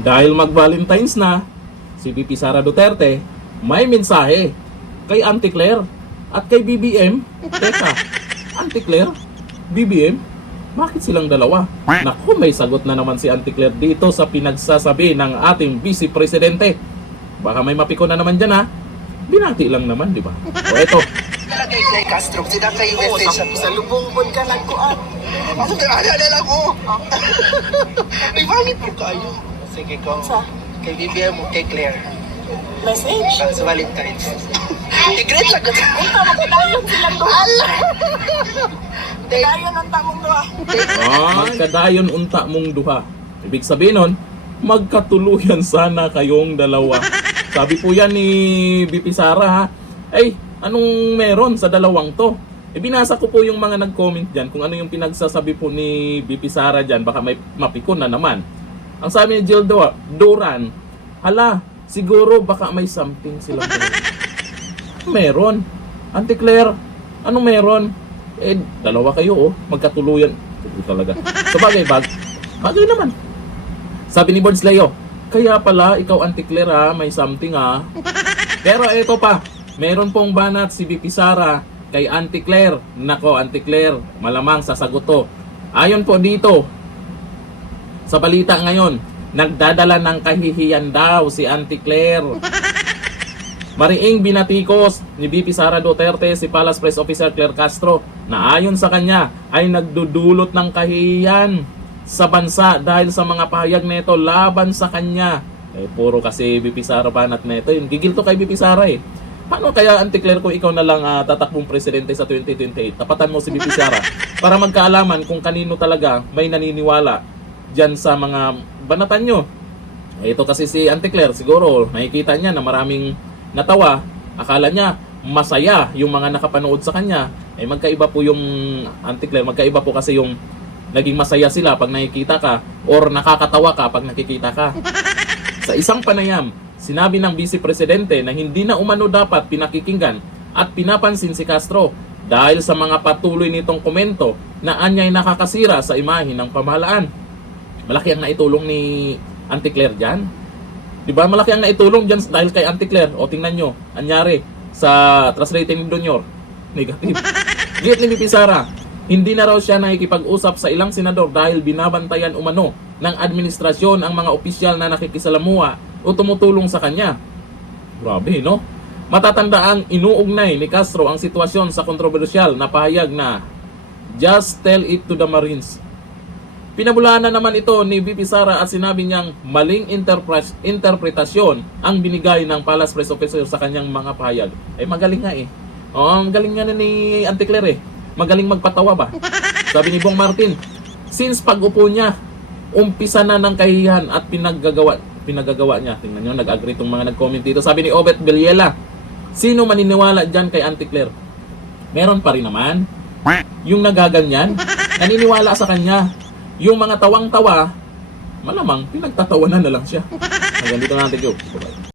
Dahil mag-Valentine's na, si VP Sara Duterte may mensahe kay Auntie Claire at kay BBM. Teka, Auntie Claire, BBM, bakit silang dalawa? Naku, may sagot na naman si Auntie Claire dito sa pinagsasabi ng ating Vice Presidente. Baka may mapiko na naman dyan ha. Binati lang naman, di ba? O eto. Kay Castro, sila kay message sa lubong mo ka nagkuan. Ako naalala ko. Ay, bakit po kayo? Sige ko. Kay BBM mo, kay Claire. Message? Sa Valentine's. I-greet lang ko. Unta, magkadayon silang duha. Kadayon ang tamong duha. Magkadayon unta mong duha. Ibig sabihin nun, magkatuluyan sana kayong dalawa. Sabi po yan ni VP Sara ha. Ay, anong meron sa dalawang to? Binasa ko po yung mga nag-comment dyan kung ano yung pinagsasabi po ni VP Sara dyan. Baka may mapikon na naman. Ang sabi ni Jill Duran, hala, siguro baka may something silang meron. Auntie Claire, anong meron? Dalawa kayo magkatuluyan. Ito talaga. Sabagay, bagay naman. Sabi ni Bods Leo, kaya pala ikaw Auntie Claire ha, may something ha. Pero ito pa, meron pong banat si VP Sara kay Auntie Claire. Nako, Auntie Claire, malamang sasagot to. Ayon po dito, sa balita ngayon, nagdadala ng kahihiyan daw si Auntie Claire. Mariing binatikos ni VP Sara Duterte si Palace Press Officer Claire Castro na ayon sa kanya ay nagdudulot ng kahihiyan sa bansa dahil sa mga pahayag nito laban sa kanya. Puro kasi VP Sara banat nito. Yung gigil to kay VP Sara Paano kaya Auntie Claire kung ikaw na lang tatakbong presidente sa 2028? Tapatan mo si VP Sara para magkaalaman kung kanino talaga may naniniwala dyan sa mga banatan nyo. Ito kasi si Auntie Claire, siguro nakikita niya na maraming natawa. Akala niya masaya yung mga nakapanood sa kanya. Magkaiba po yung Auntie Claire, magkaiba po kasi yung naging masaya sila pag nakikita ka or nakakatawa ka pag nakikita ka. Sa isang panayam, sinabi ng Vice Presidente na hindi na umano dapat pinakikinggan at pinapansin si Castro dahil sa mga patuloy nitong komento na anyay nakakasira sa imahe ng pamahalaan. Malaki ang naitulong ni Auntie Claire dyan. Diba? Malaki ang naitulong dyan dahil kay Auntie Claire. O tingnan nyo, anyari sa trust rating ni Donyor, negative. Git ni VP Sara, hindi na raw siya nakikipag-usap sa ilang senador dahil binabantayan umano ng administrasyon ang mga opisyal na nakikisalamuha o tumutulong sa kanya. Grabe, no? Matatanda ang inuugnay ni Castro ang sitwasyon sa kontrobersyal na pahayag na just tell it to the Marines. Pinabulaan na naman ito ni VP Sara at sinabi niyang maling interpretasyon ang binigay ng Palace Press Officer sa kanyang mga pahayag. Magaling nga magaling nga na ni Auntie Claire Magaling magpatawa ba? Sabi ni Bong Martin, since pag-upo niya, umpisa na ng kahihiyan at pinagagawa niya. Tingnan nyo, nag-agree itong mga nag-comment dito. Sabi ni Obet Villela, sino maniniwala dyan kay Auntie Claire? Meron pa rin naman. Yung nagaganyan, naniniwala sa kanya. Yung mga tawang-tawa, malamang pinagtatawanan na lang siya. Hanggang dito natin,